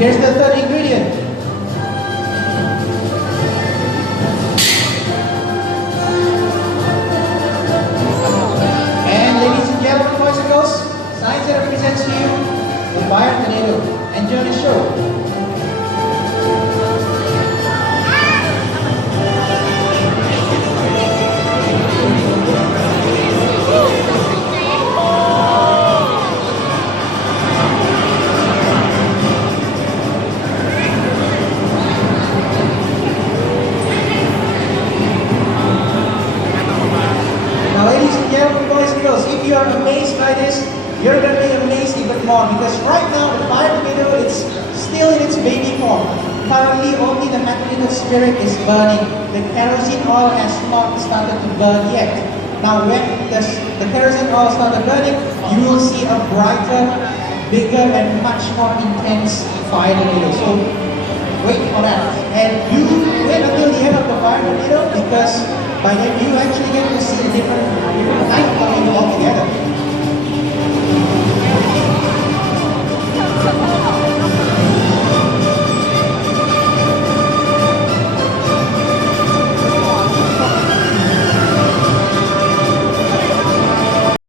Here's the third ingredient. And ladies and gentlemen, boys and girls, Science Center presents to you the fire tornado. Enjoy the show. Now, ladies and gentlemen, boys and girls, if you are amazed by this, you're going to be amazed even more because right now the fire tornado is still in its baby form. Currently, only the mechanical spirit is burning. The kerosene oil has not started to burn yet. Now, when the kerosene oil started burning, you will see a brighter, bigger, and much more intense fire tornado. So, wait for that. And you wait until the end of the fire tornado because by then you actually get to see a different kind of tornado altogether.